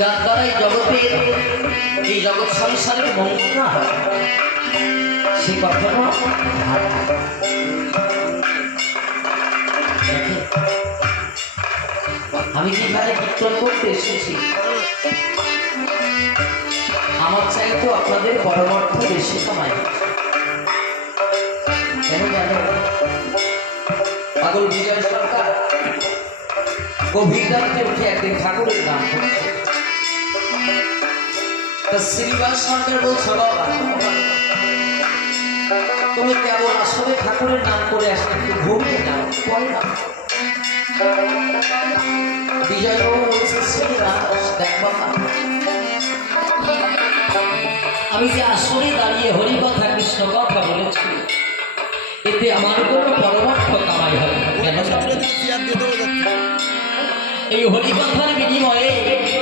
যার দ্বারা এই জগৎ সংসারের মঙ্গল না হয় সে কখনো আমি যেখানে কীর্তন করতে এসেছি আমার চাইতে আপনাদের পরমার্থ বেশি সময় কেন জানো পাগল বিজয় সরকার গভীর রাত্রে উঠে একদিন ঠাকুরের নাম করছে শ্রীনিবাস সরকার বলছো বাবা তুমি কেবল আসলে ঠাকুরের নাম করে আসলে একটু ঘুমিয়ে নাও পরে না বিজয়বাবু বলছে শ্রীনিবাস দেখ বাবা আমি যে আসলে দাঁড়িয়ে হরি কথা কৃষ্ণ কথা বলেছি এতে আমার কোনো পরমার্থ কামাই হবে কেন এই হরি কথার বিনিময়ে